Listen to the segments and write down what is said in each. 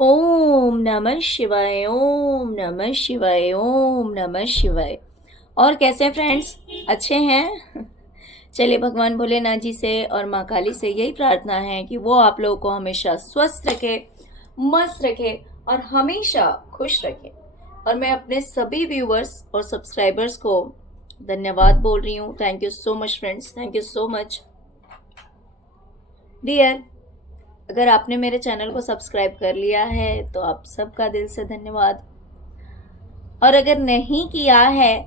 ओम नमः शिवाय, ओम नमः शिवाय, ओम नमः शिवाय। और कैसे हैं फ्रेंड्स? अच्छे हैं? चलिए, भगवान भोलेनाथ जी से और माँ काली से यही प्रार्थना है कि वो आप लोगों को हमेशा स्वस्थ रखे, मस्त रखे और हमेशा खुश रखे। और मैं अपने सभी व्यूवर्स और सब्सक्राइबर्स को धन्यवाद बोल रही हूँ। Thank you so much friends, thank you so much dear. अगर आपने मेरे चैनल को सब्सक्राइब कर लिया है तो आप सबका दिल से धन्यवाद, और अगर नहीं किया है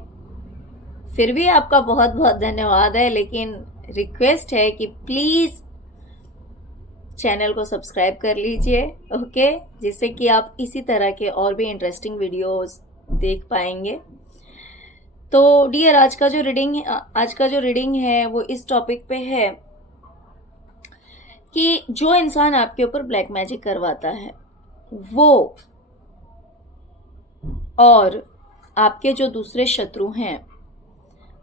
फिर भी आपका बहुत बहुत धन्यवाद है। लेकिन रिक्वेस्ट है कि प्लीज चैनल को सब्सक्राइब कर लीजिए, ओके, जिससे कि आप इसी तरह के और भी इंटरेस्टिंग वीडियोस देख पाएंगे। तो डियर, आज का जो रीडिंग है वो इस टॉपिक पे है कि जो इंसान आपके ऊपर ब्लैक मैजिक करवाता है वो और आपके जो दूसरे शत्रु हैं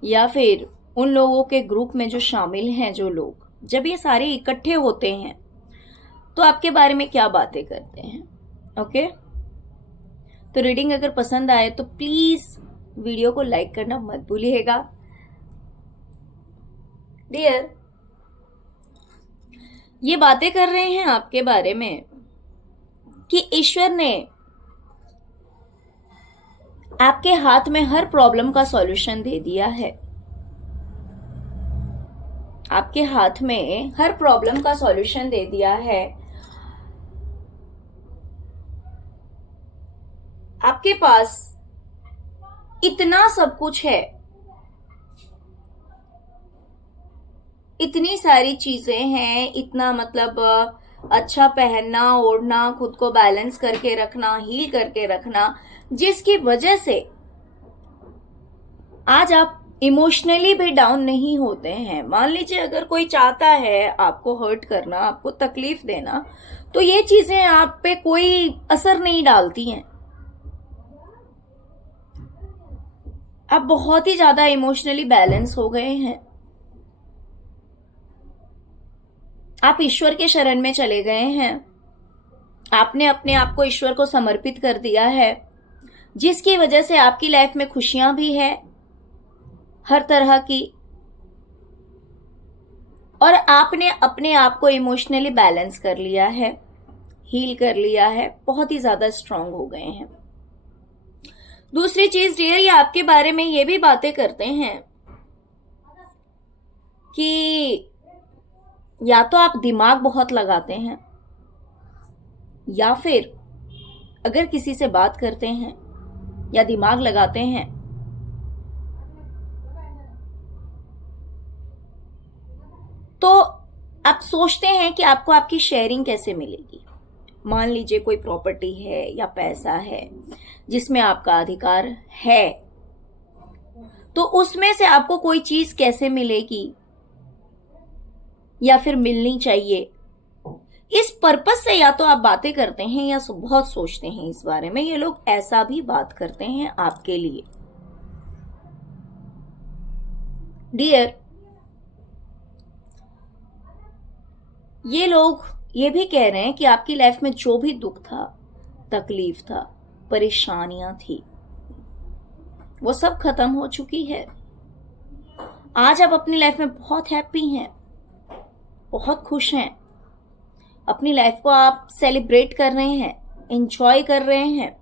या फिर उन लोगों के ग्रुप में जो शामिल हैं, जो लोग जब ये सारे इकट्ठे होते हैं तो आपके बारे में क्या बातें करते हैं। ओके, तो रीडिंग अगर पसंद आए तो प्लीज वीडियो को लाइक करना मत भूलिएगा। डियर, ये बातें कर रहे हैं आपके बारे में कि ईश्वर ने आपके हाथ में हर प्रॉब्लम का सॉल्यूशन दे दिया है। आपके हाथ में हर प्रॉब्लम का सॉल्यूशन दे दिया है। आपके पास इतना सब कुछ है, इतनी सारी चीजें हैं, इतना मतलब अच्छा पहनना, ओढ़ना, खुद को बैलेंस करके रखना, हील करके रखना, जिसकी वजह से आज आप इमोशनली भी डाउन नहीं होते हैं। मान लीजिए अगर कोई चाहता है आपको हर्ट करना, आपको तकलीफ देना, तो ये चीजें आप पे कोई असर नहीं डालती हैं। आप बहुत ही ज्यादा इमोशनली बैलेंस हो गए हैं। आप ईश्वर के शरण में चले गए हैं। आपने अपने आप को ईश्वर को समर्पित कर दिया है, जिसकी वजह से आपकी लाइफ में खुशियां भी है हर तरह की, और आपने अपने आप को इमोशनली बैलेंस कर लिया है, हील कर लिया है, बहुत ही ज्यादा स्ट्रांग हो गए हैं। दूसरी चीज डियर, ये आपके बारे में ये भी बातें करते हैं कि या तो आप दिमाग बहुत लगाते हैं, या फिर अगर किसी से बात करते हैं या दिमाग लगाते हैं तो आप सोचते हैं कि आपको आपकी शेयरिंग कैसे मिलेगी। मान लीजिए कोई प्रॉपर्टी है या पैसा है जिसमें आपका अधिकार है, तो उसमें से आपको कोई चीज कैसे मिलेगी या फिर मिलनी चाहिए, इस पर्पस से या तो आप बातें करते हैं या बहुत सोचते हैं इस बारे में। ये लोग ऐसा भी बात करते हैं आपके लिए। डियर, ये लोग ये भी कह रहे हैं कि आपकी लाइफ में जो भी दुख था, तकलीफ था, परेशानियां थी, वो सब खत्म हो चुकी है। आज आप अपनी लाइफ में बहुत हैप्पी हैं, बहुत खुश हैं। अपनी लाइफ को आप सेलिब्रेट कर रहे हैं, एंजॉय कर रहे हैं।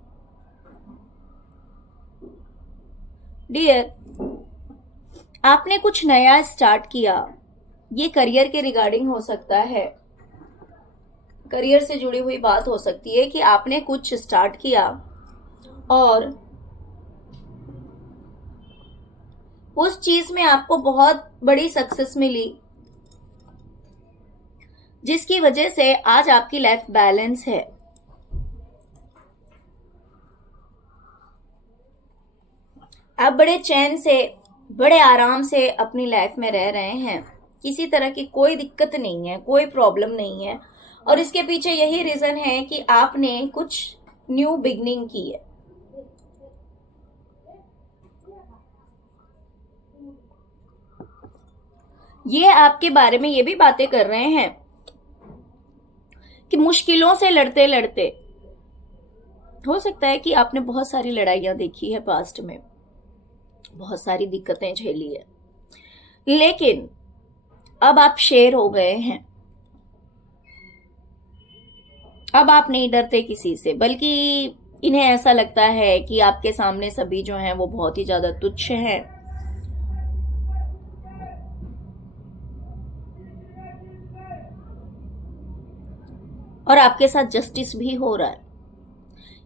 डियर, आपने कुछ नया स्टार्ट किया। ये करियर के रिगार्डिंग हो सकता है, करियर से जुड़ी हुई बात हो सकती है कि आपने कुछ स्टार्ट किया और उस चीज में आपको बहुत बड़ी सक्सेस मिली, जिसकी वजह से आज आपकी लाइफ बैलेंस है। आप बड़े चैन से, बड़े आराम से अपनी लाइफ में रह रहे हैं। किसी तरह की कोई दिक्कत नहीं है, कोई प्रॉब्लम नहीं है, और इसके पीछे यही रीजन है कि आपने कुछ न्यू बिगनिंग की है। ये आपके बारे में ये भी बातें कर रहे हैं कि मुश्किलों से लड़ते लड़ते हो सकता है कि आपने बहुत सारी लड़ाइयाँ देखी है पास्ट में, बहुत सारी दिक्कतें झेली है, लेकिन अब आप शेर हो गए हैं। अब आप नहीं डरते किसी से, बल्कि इन्हें ऐसा लगता है कि आपके सामने सभी जो हैं वो बहुत ही ज्यादा तुच्छ हैं। और आपके साथ जस्टिस भी हो रहा है।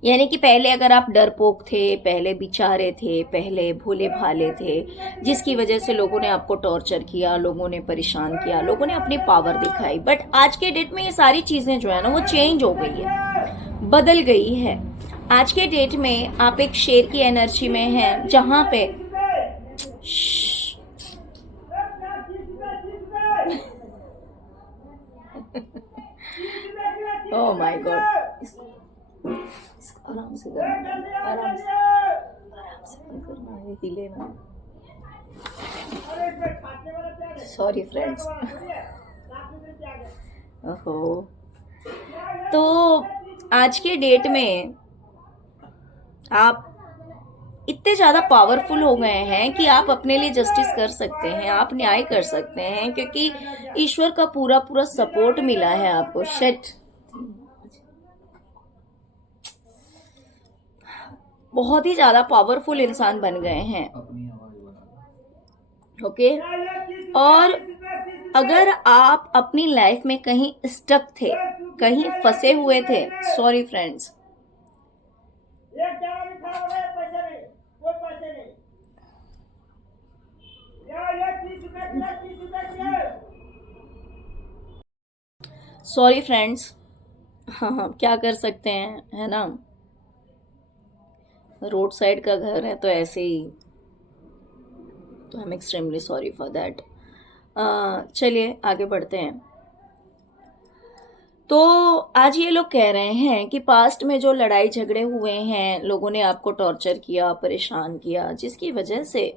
यानी कि पहले अगर आप डरपोक थे, पहले बेचारे थे, पहले भोले भाले थे, जिसकी वजह से लोगों ने आपको टॉर्चर किया, लोगों ने परेशान किया, लोगों ने अपनी पावर दिखाई, बट आज के डेट में ये सारी चीजें जो है ना वो चेंज हो गई है, बदल गई है। आज के डेट में आप एक शेर की एनर्जी में हैं, जहां पे ओह माय गॉड, आराम से करना, आराम से बंद करना, ये हिले ना। Sorry friends. ओहो, तो आज के डेट में आप इतने ज्यादा पावरफुल हो गए हैं कि आप अपने लिए जस्टिस कर सकते हैं, आप न्याय कर सकते हैं, क्योंकि ईश्वर का पूरा पूरा सपोर्ट मिला है आपको। शिट, बहुत ही ज्यादा पावरफुल इंसान बन गए हैं। ओके, और अगर आप अपनी लाइफ में कहीं स्टक थे, कहीं फंसे हुए थे, सॉरी फ्रेंड्स, सॉरी फ्रेंड्स, हाँ क्या कर सकते हैं, है ना, रोड साइड का घर है तो ऐसे ही, तो I am extremely sorry for that. चलिए आगे बढ़ते हैं। तो आज ये लोग कह रहे हैं कि पास्ट में जो लड़ाई झगड़े हुए हैं, लोगों ने आपको टॉर्चर किया, परेशान किया, जिसकी वजह से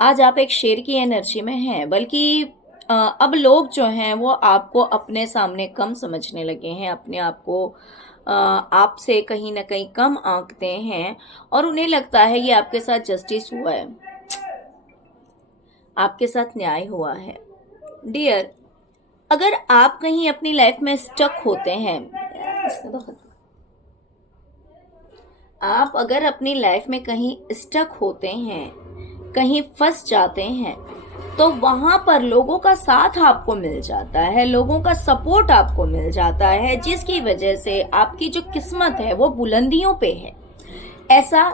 आज आप एक शेर की एनर्जी में हैं, बल्कि अब लोग जो हैं वो आपको अपने सामने कम समझने लगे हैं, अपने आप को आपसे कहीं ना कहीं कम आंकते हैं, और उन्हें लगता है ये आपके साथ जस्टिस हुआ है, आपके साथ न्याय हुआ है। डियर, अगर आप कहीं अपनी लाइफ में स्टक होते हैं, आप अगर अपनी लाइफ में कहीं स्टक होते हैं, कहीं फंस जाते हैं, तो वहां पर लोगों का साथ आपको मिल जाता है, लोगों का सपोर्ट आपको मिल जाता है, जिसकी वजह से आपकी जो किस्मत है वो बुलंदियों पे है, ऐसा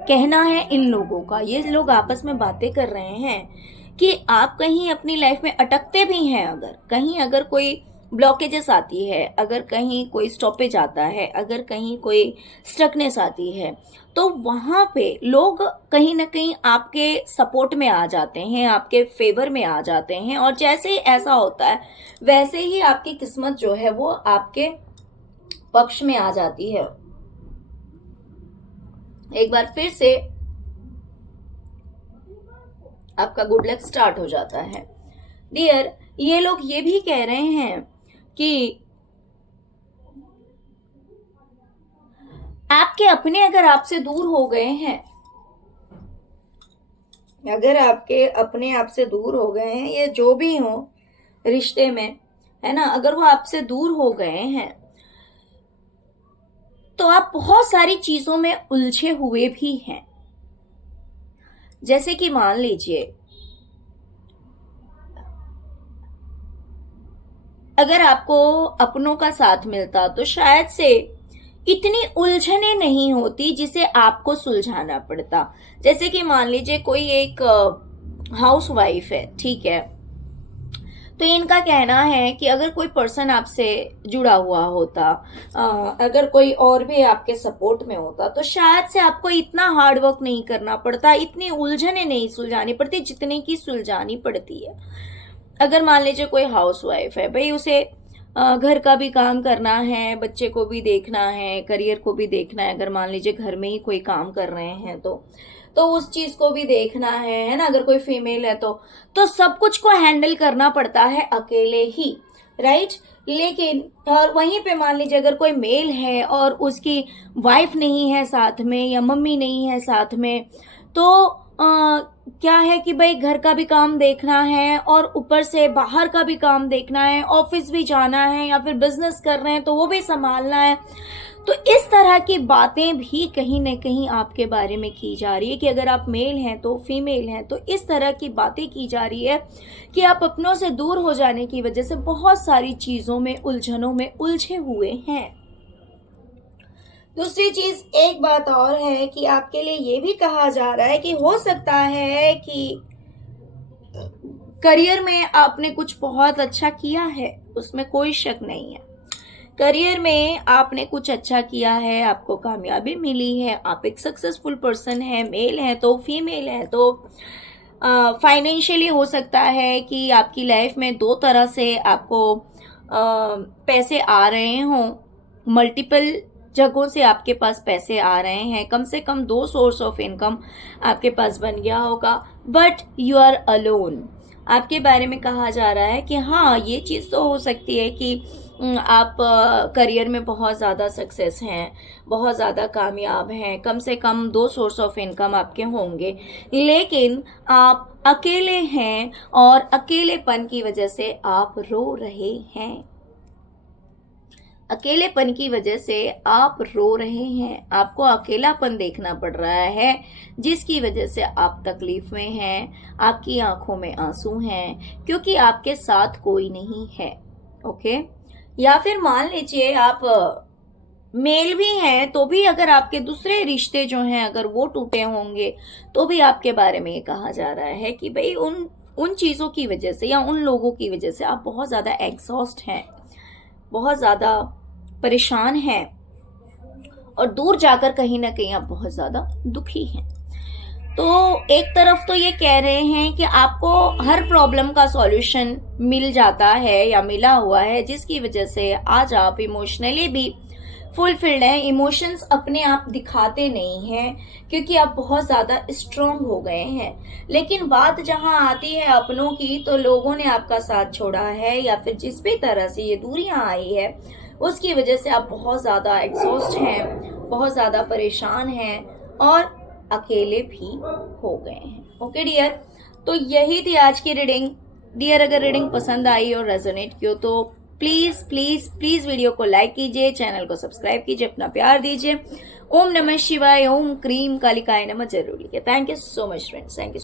कहना है इन लोगों का। ये लोग आपस में बातें कर रहे हैं कि आप कहीं अपनी लाइफ में अटकते भी हैं, अगर कहीं अगर कोई ब्लॉकेजेस आती है, अगर कहीं कोई स्टॉपेज आता है, अगर कहीं कोई स्ट्रकनेस आती है, तो वहां पे लोग कहीं ना कहीं आपके सपोर्ट में आ जाते हैं, आपके फेवर में आ जाते हैं, और जैसे ही ऐसा होता है वैसे ही आपकी किस्मत जो है वो आपके पक्ष में आ जाती है। एक बार फिर से आपका गुड लक स्टार्ट हो जाता है। डियर, ये लोग ये भी कह रहे हैं कि आपके अपने अगर आपसे दूर हो गए हैं, अगर आपके अपने आपसे दूर हो गए हैं, ये जो भी हो रिश्ते में, है ना, अगर वो आपसे दूर हो गए हैं, तो आप बहुत सारी चीजों में उलझे हुए भी हैं। जैसे कि मान लीजिए, अगर आपको अपनों का साथ मिलता तो शायद से इतनी उलझने नहीं होती जिसे आपको सुलझाना पड़ता। जैसे कि मान लीजिए कोई एक हाउस वाइफ है, ठीक है, तो इनका कहना है कि अगर कोई पर्सन आपसे जुड़ा हुआ होता, अगर कोई और भी आपके सपोर्ट में होता, तो शायद से आपको इतना हार्ड वर्क नहीं करना पड़ता, इतनी उलझने नहीं सुलझानी पड़ती जितने की सुलझानी पड़ती है। अगर मान लीजिए कोई हाउस वाइफ है, भाई उसे घर का भी काम करना है, बच्चे को भी देखना है, करियर को भी देखना है, अगर मान लीजिए घर में ही कोई काम कर रहे हैं तो उस चीज को भी देखना है ना, अगर कोई फीमेल है तो सब कुछ को हैंडल करना पड़ता है अकेले ही, राइट। लेकिन और वहीं पे मान लीजिए अगर कोई मेल है और उसकी वाइफ नहीं है साथ में या मम्मी नहीं है साथ में, तो क्या है कि भाई घर का भी काम देखना है और ऊपर से बाहर का भी काम देखना है, ऑफिस भी जाना है या फिर बिजनेस कर रहे हैं तो वो भी संभालना है। तो इस तरह की बातें भी कहीं न कहीं आपके बारे में की जा रही है कि अगर आप मेल हैं तो फीमेल हैं, तो इस तरह की बातें की जा रही है कि आप अपनों से दूर हो जाने की वजह से बहुत सारी चीज़ों में, उलझनों में उलझे हुए हैं। दूसरी चीज़ एक बात और है कि आपके लिए ये भी कहा जा रहा है कि हो सकता है कि करियर में आपने कुछ बहुत अच्छा किया है, उसमें कोई शक नहीं है। करियर में आपने कुछ अच्छा किया है, आपको कामयाबी मिली है, आप एक सक्सेसफुल पर्सन हैं, मेल हैं तो फीमेल हैं तो फाइनेंशियली हो सकता है कि आपकी लाइफ में दो तरह से आपको पैसे आ रहे हों, मल्टीपल जगहों से आपके पास पैसे आ रहे हैं, कम से कम दो सोर्स ऑफ इनकम आपके पास बन गया होगा, बट यू आर अलोन। आपके बारे में कहा जा रहा है कि हाँ, ये चीज़ तो हो सकती है कि आप करियर में बहुत ज़्यादा सक्सेस हैं, बहुत ज़्यादा कामयाब हैं, कम से कम दो सोर्स ऑफ इनकम आपके होंगे, लेकिन आप अकेले हैं और अकेलेपन की वजह से आप रो रहे हैं। अकेलेपन की वजह से आप रो रहे हैं, आपको अकेलापन देखना पड़ रहा है, जिसकी वजह से आप तकलीफ में हैं, आपकी आंखों में आंसू हैं, क्योंकि आपके साथ कोई नहीं है। ओके, या फिर मान लीजिए आप मेल भी हैं तो भी अगर आपके दूसरे रिश्ते जो हैं अगर वो टूटे होंगे तो भी आपके बारे में ये कहा जा रहा है कि भाई उन उन चीज़ों की वजह से या उन लोगों की वजह से आप बहुत ज़्यादा एग्जॉस्ट हैं, बहुत ज़्यादा परेशान हैं और दूर जाकर कहीं ना कहीं आप बहुत ज़्यादा दुखी हैं। तो एक तरफ तो ये कह रहे हैं कि आपको हर प्रॉब्लम का सॉल्यूशन मिल जाता है या मिला हुआ है, जिसकी वजह से आज आप इमोशनली भी फुलफिल्ड हैं। इमोशंस अपने आप दिखाते नहीं हैं क्योंकि आप बहुत ज़्यादा स्ट्रांग हो गए हैं, लेकिन बात जहां आती है अपनों की तो लोगों ने आपका साथ छोड़ा है या फिर जिस भी तरह से ये दूरियां आई है उसकी वजह से आप बहुत ज़्यादा एग्जॉस्ट हैं, बहुत ज़्यादा परेशान हैं और अकेले भी हो गए हैं। ओके डियर, तो यही थी आज की रीडिंग। डियर, अगर रीडिंग पसंद आई और रेजोनेट की हो तो प्लीज प्लीज प्लीज वीडियो को लाइक कीजिए, चैनल को सब्सक्राइब कीजिए, अपना प्यार दीजिए। ओम नमः शिवाय, ओम क्रीम कालिकाय नमः जरूर लिखिए। Thank you so much friends, thank you.